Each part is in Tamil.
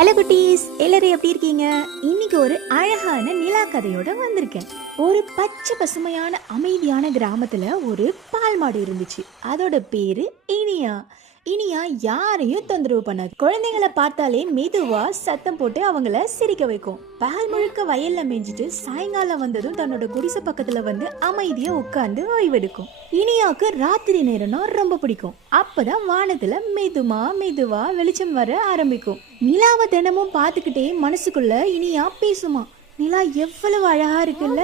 ஹலோ குட்டீஸ், எல்லாரும் எப்படி இருக்கீங்க? இன்னைக்கு ஒரு அழகான நிலா கதையோட வந்திருக்கேன். ஒரு பச்சை பசுமையான அமைதியான கிராமத்துல ஒரு பால் மாடு இருந்துச்சு. அதோட பேரு இனியா. இனியா யாரையும் தொந்தரவு பண்ணாது. குழந்தைங்களை பார்த்தாலே மெதுவா சத்தம் போட்டு அவங்கள சிரிக்க வைக்கும். பால் முழுக்க வயல்ல மேய்ஞ்சிட்டு சாயங்காலம் வந்ததும் தன்னோட குடிசை பக்கத்துல வந்து அமைதியா உட்கார்ந்து ஓய்வெடுக்கும். இனியாவுக்கு ராத்திரி நேரம்னா ரொம்ப பிடிக்கும். அப்பதான் வானத்துல மெதுவா வெளிச்சம் வர ஆரம்பிக்கும். நிலாவை தினமும் பார்த்துக்கிட்டே மனசுக்குள்ள இனியா பேசுமா, நிலா எவ்வளவு அழகா இருக்குல்ல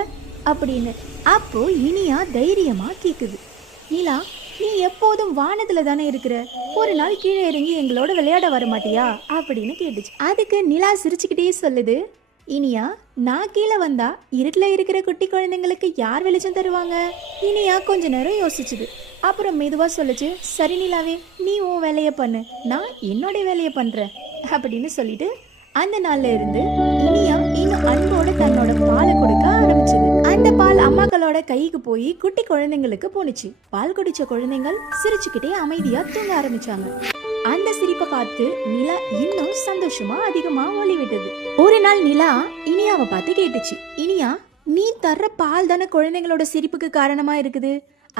அப்படின்னு. அப்போ இனியா தைரியமா கேக்குது, நிலா நீ எப்போதும் வானத்துல தானே இருக்கிற, ஒரு நாள் கீழே இறங்கி எங்களோட விளையாட வர மாட்டியா அப்படின்னு கேட்டுச்சு. அதுக்கு நிலா சிரிச்சுக்கிட்டே சொல்லுது, இனியா நான் கீழே வந்தா இருட்டில் இருக்கிற குட்டி குழந்தைங்களுக்கு யார் வெளிச்சம் தருவாங்க? இனியா கொஞ்ச நேரம் யோசிச்சுது. அப்புறம் மெதுவா சொல்லுச்சு, சரி நிலாவே, நீ உன் வேலையை பண்ணு, நான் என்னோட வேலையை பண்றேன் அப்படின்னு சொல்லிட்டு அந்த நாள்ல இருந்து இனியா இன்னும் அன்போட தன்னோட பாலை கொடுக்க ஆரம்பிச்சது. அந்த பால் அம்மாக்களோட கைக்கு போய் குட்டி குழந்தைங்களுக்கு போனுச்சு. பால் குடிச்ச குழந்தைகள் சிரிச்சுக்கிட்டே அமைதியா தூங்க ஆரம்பிச்சாங்க. அந்த சிரிப்பை பார்த்து நிலா இன்னும் சந்தோஷமா அதிகமா ஒளி விட்டது. ஒரு நாள் நிலா இனியாவை பார்த்து கேட்டுச்சு, இனியா நீ தர்ற பால் தானே குழந்தைங்களோட சிரிப்புக்கு காரணமா இருக்குது,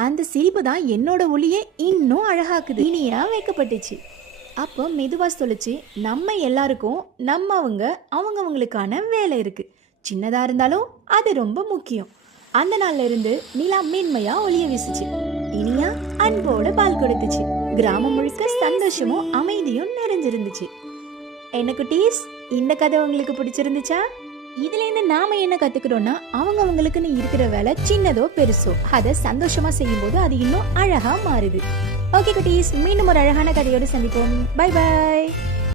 அந்த சிரிப்பு தான் என்னோட ஒளியை இன்னும் அழகாக்குது. இனியா வைக்கப்பட்டுச்சு. அப்போ மெதுவா சொல்லுச்சு, நம்ம எல்லாருக்கும் அவங்கவுங்களுக்கான வேலை இருக்கு, சின்னதா இருந்தாலும் அது ரொம்ப முக்கியம். அந்த நாள்ல இருந்து நிலா மேன்மையா ஒளிய வீசுச்சு. இனியா அன்போட பால் கொடுத்துச்சு. கிராமம் முழுக்க சந்தோஷமும் அமைதியும் நிறைஞ்சிருந்துச்சு. என்ன குட்டீஸ், இந்த கதை உங்களுக்கு பிடிச்சிருந்துச்சா? இதுல இருந்து நாம என்ன கத்துக்கிறோம்னா, அவங்களுக்குன்னு இருக்கிற வேலை சின்னதோ பெருசோ அதை சந்தோஷமா செய்யும் போது அது இன்னும் அழகா மாறுது. ஓகே குட்டீஸ், மீண்டும் ஒரு அழகான கதையோடு சந்திப்போம். Bye bye.